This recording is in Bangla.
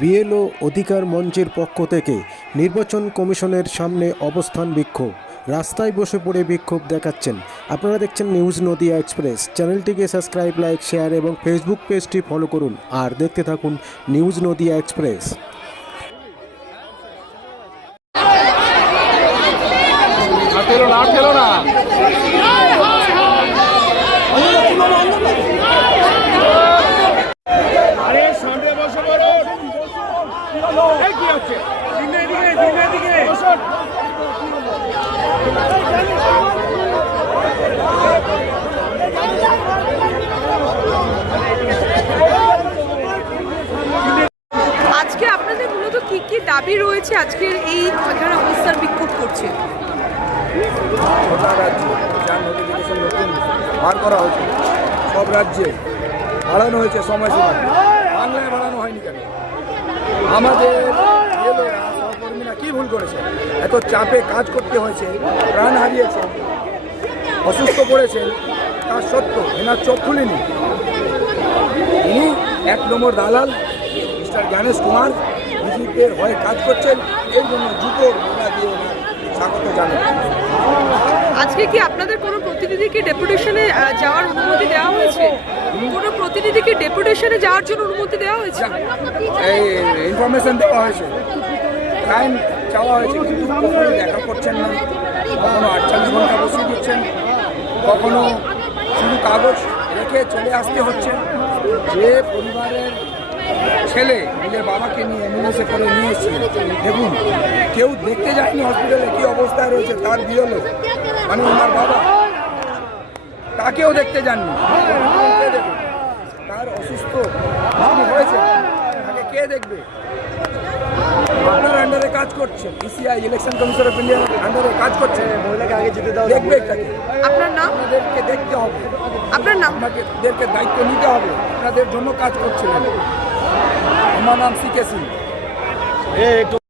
বিএলও অধিকার মঞ্চের পক্ষ থেকে নির্বাচন কমিশনের সামনে অবস্থান বিক্ষোভ, রাস্তায় বসে পড়ে বিক্ষোভ দেখাচ্ছেন। আপনারা দেখছেন নিউজ নদিয়া এক্সপ্রেস। চ্যানেলটিকে সাবস্ক্রাইব, লাইক, শেয়ার এবং ফেসবুক পেজটি ফলো করুন আর দেখতে থাকুন নিউজ নদিয়া এক্সপ্রেস। আজকে আপনাদের মূলত কি কি দাবি রয়েছে আজকের এই এখানে অবস্থার বিক্ষোভ করছে? গোটা রাজ্যে যার নোটিফিকেশন নতুন বার করা হয়েছে, সব রাজ্যে বাড়ানো হয়েছে সময়সীমা, বাংলায় বাড়ানো হয়নি কেন? আমাদের সহকর্মীরা কী ভুল করেছে? এত চাপে কাজ করতে হয়েছে, প্রাণ হারিয়েছেন, অসুস্থ করেছেন, তার সত্ত্বেও এনার চোখ খুলেনি। ইনি 1 নম্বর দালাল মিস্টার জ্ঞানেশ কুমার বিজেপির হয়ে কাজ করছেন, এই জন্য জুতোর মোড়া দিয়ে ওনার স্বাগত জানাই। আজকে কি আপনাদের কোনো প্রতিনিধিকে ডেপুটেশনে যাওয়ার অনুমতি দেওয়া হয়েছে? কোনো প্রতিনিধিকে ডেপুটেশনে যাওয়ার জন্য অনুমতি দেওয়া হয়েছে? এই ইনফরমেশন দেওয়া হয়েছে, টাইম চাওয়া হয়েছে, কিন্তু কখনো দেখা করছেন না, কখনো 48 ঘন্টা বসিয়ে দিচ্ছেন, কখনো শুধু কাগজ রেখে চলে আসতে হচ্ছে। যে পরিবারের ছেলে নিজের বাবাকে নিয়ে অ্যাম্বুলেন্সে করে নিয়ে এসেছিল, দেখুন কেউ দেখতে যায়নি হসপিটালে কী অবস্থায় রয়েছে তার বিয়েলো, মানে ওনার বাবা, তাকেও দেখতে যাননি। তার অসুস্থ হয়েছে, তাকে কে দেখবে? আপনার আন্ডারে কাজ করছে ইসিআই, ইলেকশন কমিশন অফ ইন্ডিয়ার আন্ডারে কাজ করছে, মহিলাকে আগে যেতে দাও, দেখবে তাকে। আপনার নাম? আপনাদেরকে দেখতে হবে, আপনার নাম? আপনাদেরকে দায়িত্ব নিতে হবে, আপনাদের জন্য কাজ করছিলেন। আমার নাম সিকে সিং।